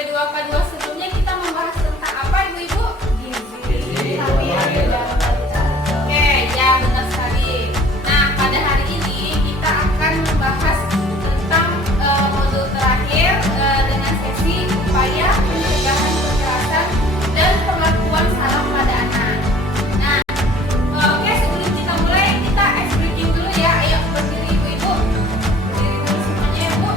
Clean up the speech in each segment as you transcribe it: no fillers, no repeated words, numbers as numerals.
P2K2 sebelumnya kita membahas tentang apa Ibu-Ibu? Gizi. Oke, ya benar sekali. Nah, pada hari ini kita akan membahas tentang modul terakhir dengan sesi upaya pencegahan kekerasan dan perlakuan salah pada anak. Nah, oke, sebelum kita mulai kita ice breaking dulu ya. Ayo berdiri Ibu-Ibu. Berdiri dulu semuanya ya Bu.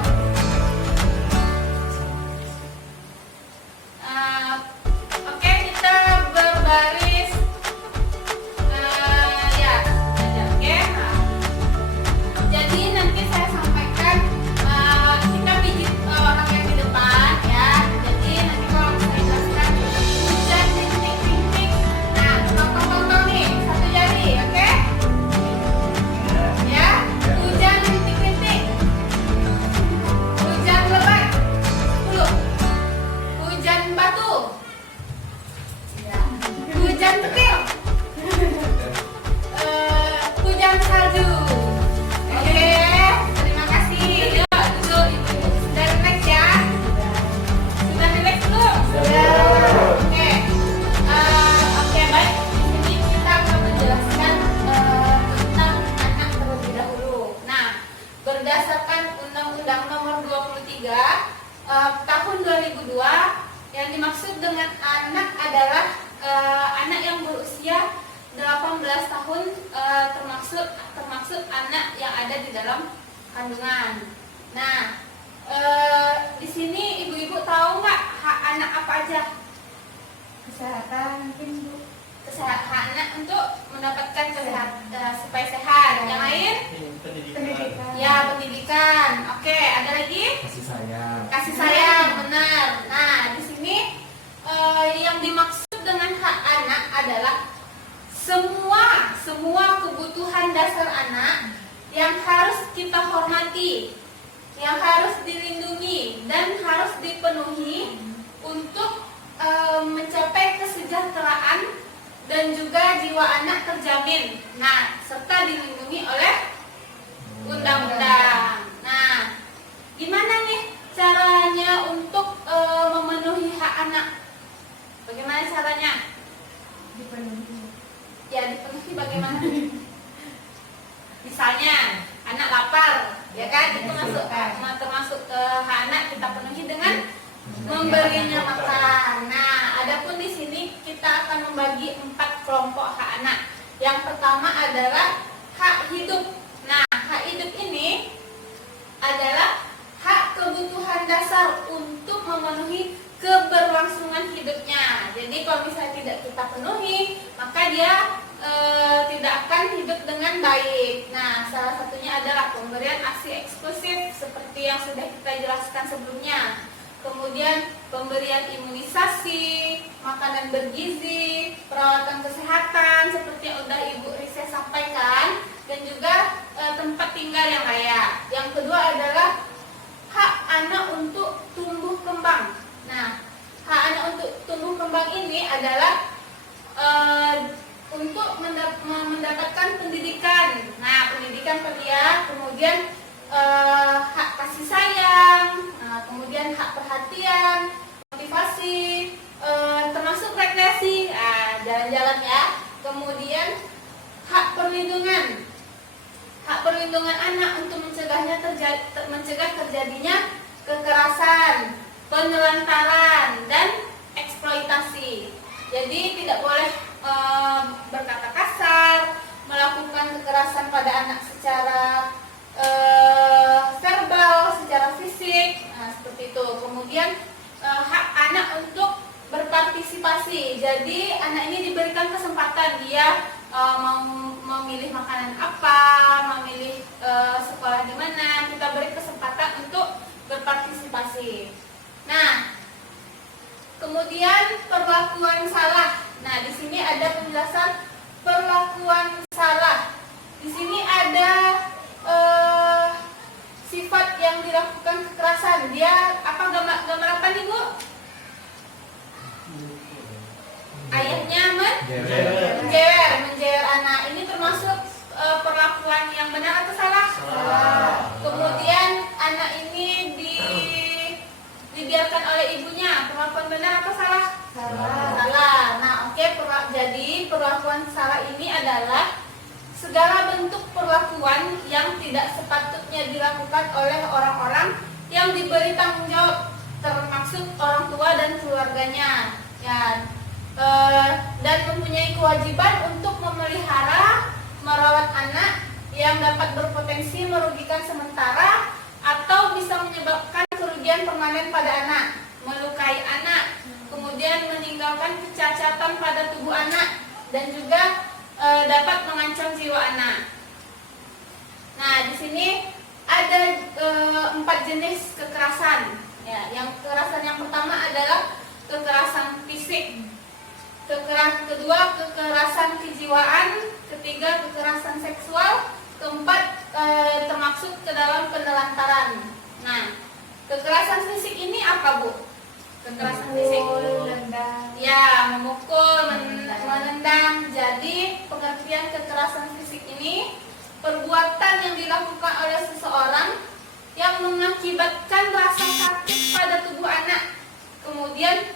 Oke, kita berbaris. Ya, oke. Jadi nanti saya sampaikan, kita pijit orang yang di depan ya. Jadi nanti kalau saya jelaskan hujan rintik-rintik. Nah, tolong nih satu jari, oke? Ya, hujan rintik-rintik. Hujan lebat 10. Hujan batu. Ya. Hujan petir. Hujan salju. Oke, terima kasih. Yuk, duduk Ibu. Sudah relax ya? Sudah relax belum? Oke. Oke, baik. Di sini kita akan menjelaskan tentang anak terlebih dahulu. Nah, berdasarkan Undang-Undang Nomor 23 tahun 2002, yang dimaksud dengan anak adalah anak yang berusia 18 tahun, termaksud anak yang ada di dalam kandungan. Nah, di sini ibu-ibu tahu nggak hak anak apa aja? Kesehatan mungkin Bu. Hak anak untuk mendapatkan kesehatan supaya sehat. Yang lain? Pendidikan. Ya, pendidikan. Oke, ada lagi? Kasih sayang. Kasih sayang, benar. Nah, di sini yang dimaksud dengan hak anak adalah semua kebutuhan dasar anak yang harus kita hormati, yang harus dilindungi dan harus dipenuhi untuk mencapai kesejahteraan dan juga jiwa anak terjamin. Nah, serta dilindungi oleh undang-undang. Nah, gimana nih caranya untuk memenuhi hak anak? Bagaimana caranya? Dipenuhi. Ya, dipenuhi bagaimana? Misalnya anak lapar, ya kan? Itu termasuk hak anak, kita penuhi dengan memberinya makan. Nah, adapun di sini kita akan membagi 4 kelompok hak anak. Yang pertama adalah hak hidup. Nah, hak hidup ini adalah hak kebutuhan dasar untuk memenuhi keberlangsungan hidupnya. Jadi kalau misalnya tidak kita penuhi, maka dia tidak akan hidup dengan baik. Nah, salah satunya adalah pemberian ASI eksklusif seperti yang sudah kita jelaskan sebelumnya. Kemudian pemberian imunisasi, makanan bergizi, perawatan kesehatan seperti yang sudah Ibu Risa sampaikan, dan juga tempat tinggal yang layak. Yang kedua adalah hak anak untuk tumbuh kembang. Nah, hak anak untuk tumbuh kembang ini adalah untuk mendapatkan pendidikan. Nah, pendidikan pria, kemudian hak kasih sayang, kemudian hak perhatian, motivasi, termasuk rekreasi, jalan-jalan ya. Kemudian hak perlindungan. Hak perlindungan anak untuk mencegah terjadinya kekerasan, penelantaran, dan eksploitasi. Jadi tidak boleh berkata kasar, melakukan kekerasan pada anak secara verbal, secara fisik, seperti itu. Kemudian hak anak untuk berpartisipasi. Jadi anak ini diberikan kesempatan dia mau memilih makanan apa, memilih sekolah di mana. Kita beri kesempatan untuk berpartisipasi. Nah, kemudian perlakuan salah. Nah, di sini ada penjelasan perlakuan salah. Di sini ada sifat yang dilakukan kekerasan. Dia apa, gambar apa nih Bu? Ayahnya menjewer anak. Ini termasuk perlakuan yang benar atau salah? Salah. Kemudian anak ini dibiarkan oleh ibunya. Perlakuan benar apa salah? Salah. Salah. Nah, oke, jadi perlakuan salah ini adalah segala bentuk perlakuan yang tidak sepatutnya dilakukan oleh orang-orang yang diberi tanggung jawab, termasuk orang tua dan keluarganya, ya, dan mempunyai kewajiban untuk memelihara, merawat anak yang dapat berpotensi merugikan sementara atau bisa menyebabkan kerugian permanen pada anak, melukai anak, kemudian meninggalkan kecacatan pada tubuh anak, dan juga dapat mengancam jiwa anak. Nah, di sini ada 4 jenis kekerasan. Ya, yang kekerasan yang pertama adalah kekerasan fisik. Kedua, kekerasan kejiwaan. Ketiga, kekerasan seksual. Keempat, termasuk ke dalam penelantaran. Nah, kekerasan fisik ini apa, Bu? Kekerasan fisik. Ya, memukul, menendang. Jadi, pengertian kekerasan fisik ini perbuatan yang dilakukan oleh seseorang yang mengakibatkan rasa sakit pada tubuh anak. Kemudian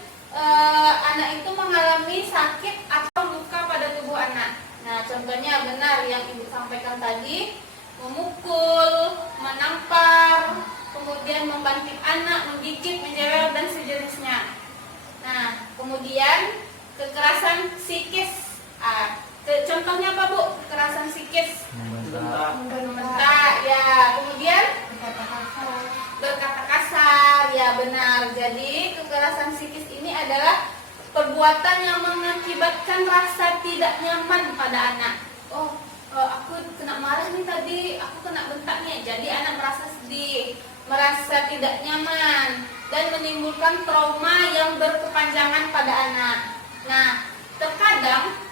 anak itu mengalami sakit atau luka pada tubuh anak. Nah, contohnya benar yang Ibu sampaikan tadi, memukul, menampar, kemudian membanting anak, menggigit, menjewel, dan sejenisnya. Nah, kemudian kekerasan psikis. Contohnya apa, Bu? Kekerasan psikis. Membentak, ya. Kemudian berkata kasar, ya benar. Jadi kekerasan psikis ini adalah perbuatan yang mengakibatkan rasa tidak nyaman pada anak. Aku kena marah nih tadi, aku kena bentak nih. Jadi anak merasa sedih, merasa tidak nyaman, dan menimbulkan trauma yang berkepanjangan pada anak. Nah, terkadang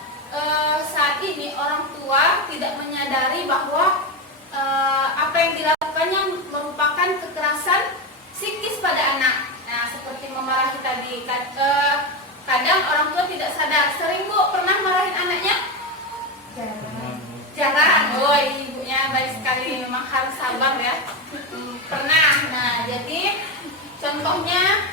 saat ini orang tua tidak menyadari bahwa apa yang dilakukannya merupakan kekerasan psikis pada anak. Nah, seperti memarahi tadi, kadang orang tua tidak sadar. Sering, Bu, pernah marahin anaknya? Jarang. Oh, ibunya baik sekali, memang harus sabar ya. Pernah. Nah, jadi contohnya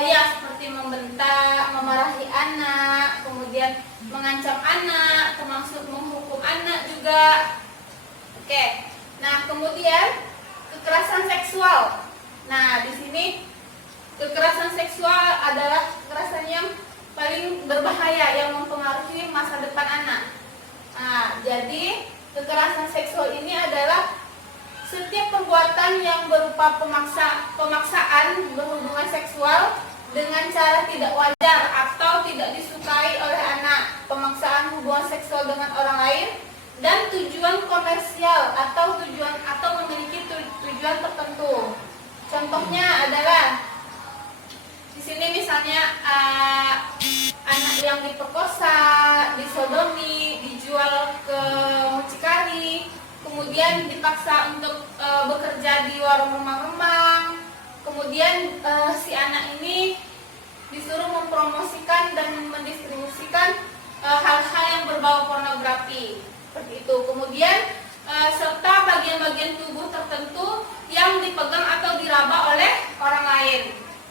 ya seperti membentak, memarahi anak, kemudian mengancam anak, termasuk menghukum anak juga. Oke. Nah, kemudian kekerasan seksual. Nah, di sini kekerasan seksual adalah kekerasan yang paling berbahaya yang mempengaruhi masa depan anak. Nah, jadi kekerasan seksual ini adalah setiap perbuatan yang berupa pemaksaan berhubungan seksual dengan cara tidak wajar atau tidak disukai oleh anak, pemaksaan hubungan seksual dengan orang lain, dan tujuan komersial atau memiliki tujuan tertentu. Contohnya adalah di sini misalnya anak yang diperkosa, disodomi, dijual ke mucikari, kemudian dipaksa untuk bekerja di warung remang-remang, kemudian si anak ini disuruh mempromosikan dan mendistribusikan hal-hal yang berbau pornografi, seperti itu. Kemudian serta bagian-bagian tubuh tertentu yang dipegang atau diraba oleh orang lain,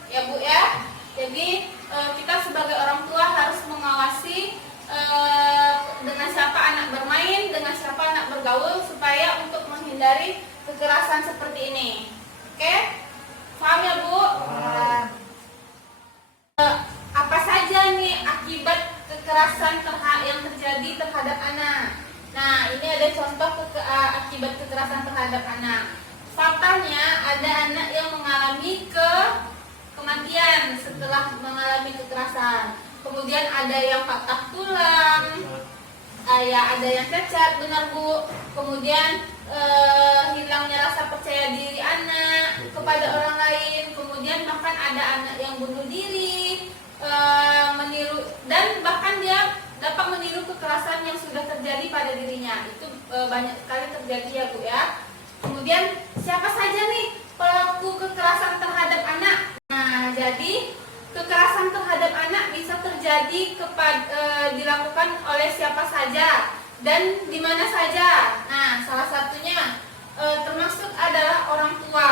ya Bu ya. Jadi kita sebagai orang tua harus mengawasi dengan siapa anak bermain, dengan siapa anak bergaul, supaya untuk menghindari kekerasan seperti ini. Oke? Paham ya, Bu? Apa saja nih akibat kekerasan yang terjadi terhadap anak? Nah, ini ada contoh akibat kekerasan terhadap anak. Faktanya ada anak yang mengalami kematian setelah mengalami kekerasan. Kemudian ada yang patah tulang, ada yang cacat, benar Bu. Kemudian hilangnya rasa percaya diri anak kepada orang lain. Kemudian bahkan ada anak yang bunuh diri, meniru, dan bahkan dia dapat meniru kekerasan yang sudah terjadi pada dirinya. Itu banyak sekali terjadi ya Bu ya. Kemudian siapa saja nih pelaku kekerasan terhadap anak? Nah, jadi kekerasan terhadap anak bisa terjadi dilakukan oleh siapa saja dan di mana saja. Nah, salah satunya termasuk adalah orang tua,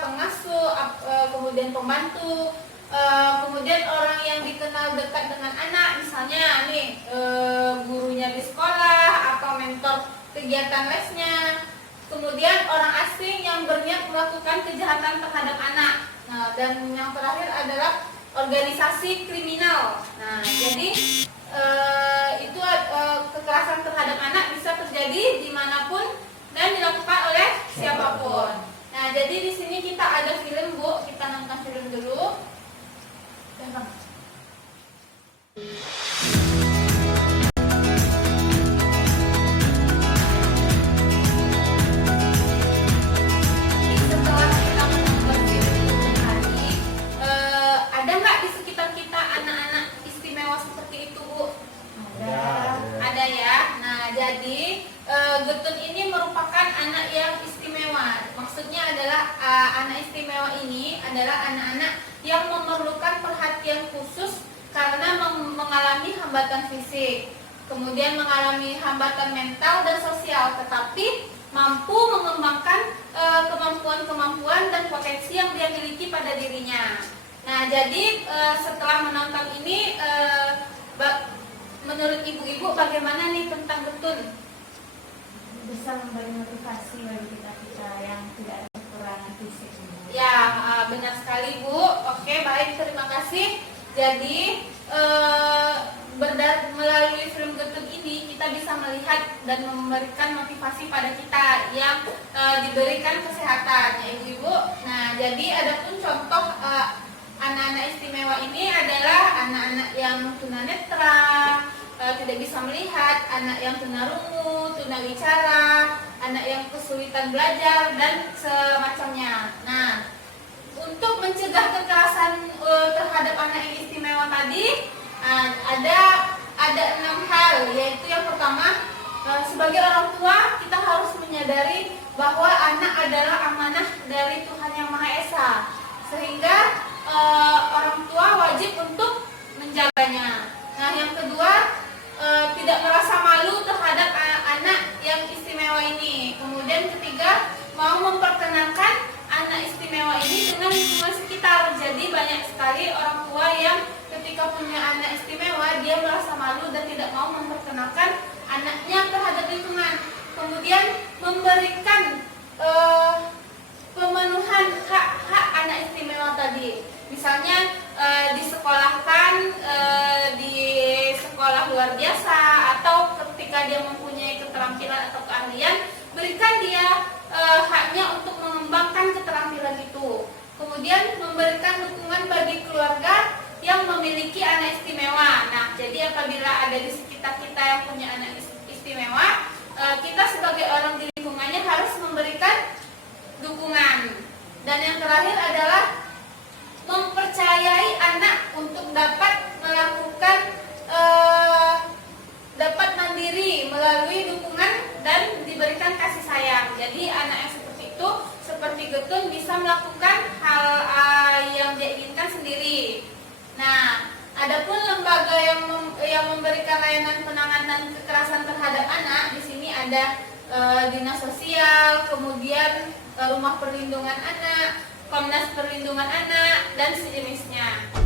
pengasuh, kemudian pembantu, kemudian orang yang dikenal dekat dengan anak, misalnya nih gurunya di sekolah atau mentor kegiatan lesnya, kemudian orang asing yang berniat melakukan kejahatan terhadap anak. Nah, dan yang terakhir adalah organisasi kriminal. Nah, jadi itu kekerasan terhadap anak bisa terjadi dimanapun dan dilakukan oleh siapapun. Nah, jadi di sini kita ada film, Bu. Kita nonton film dulu. Gampang. Setelah kita menonton film itu tadi, ada nggak di sekitar kita anak-anak istimewa seperti itu, Bu? Ada ya. Nah, jadi Getun ini merupakan anak yang istimewa. Maksudnya adalah anak istimewa ini adalah anak-anak yang memerlukan perhatian khusus karena mengalami hambatan fisik, kemudian mengalami hambatan mental dan sosial, tetapi mampu mengembangkan kemampuan-kemampuan dan potensi yang dia miliki pada dirinya. Nah, jadi setelah menonton ini, menurut ibu-ibu bagaimana nih tentang Getun? Bisa memberi motivasi bagi kita yang tidak ada kekurangan fisik. Ya, benar sekali, Bu. Oke, baik, terima kasih. Jadi melalui film Getun ini kita bisa melihat dan memberikan motivasi pada kita yang diberikan kesehatan, ya Ibu. Nah, jadi adapun contoh anak-anak istimewa ini adalah anak-anak yang tunanetra, tidak bisa melihat, anak yang tunarungu, tunawicara, anak yang kesulitan belajar dan semacamnya. Nah, untuk mencegah kekerasan terhadap anak yang istimewa tadi, ada 6 hal, yaitu yang pertama, sebagai orang tua kita harus menyadari bahwa anak adalah amanah dari Tuhan Yang Maha Esa, sehingga orang tua wajib untuk menjaganya. Nah, yang kedua, tidak merasa malu terhadap anak yang istimewa ini. Kemudian ketiga, mau memperkenalkan anak istimewa ini dengan lingkungan sekitar. Jadi banyak sekali orang tua yang ketika punya anak istimewa dia merasa malu dan tidak mau memperkenalkan anaknya terhadap lingkungan. Kemudian memberikan pemenuhan hak-hak anak istimewa tadi. Misalnya disekolahkan di sekolah luar biasa, atau ketika dia mempunyai keterampilan atau keahlian, berikan dia haknya untuk mengembangkan keterampilan itu. Kemudian memberikan dukungan bagi keluarga yang memiliki anak istimewa. Nah, jadi apabila ada di sekitar kita yang punya anak istimewa, kita sebagai orang di lingkungannya harus memberikan dukungan. Dan yang terakhir adalah mempercayai anak untuk dapat melakukan dapat mandiri melalui dukungan dan diberikan kasih sayang. Jadi anak yang seperti itu, seperti Getun, bisa melakukan hal yang dia inginkan sendiri. Nah, adapun lembaga yang memberikan layanan penanganan kekerasan terhadap anak, di sini ada dinas sosial, kemudian rumah perlindungan anak, Komnas Perlindungan Anak, dan sejenisnya.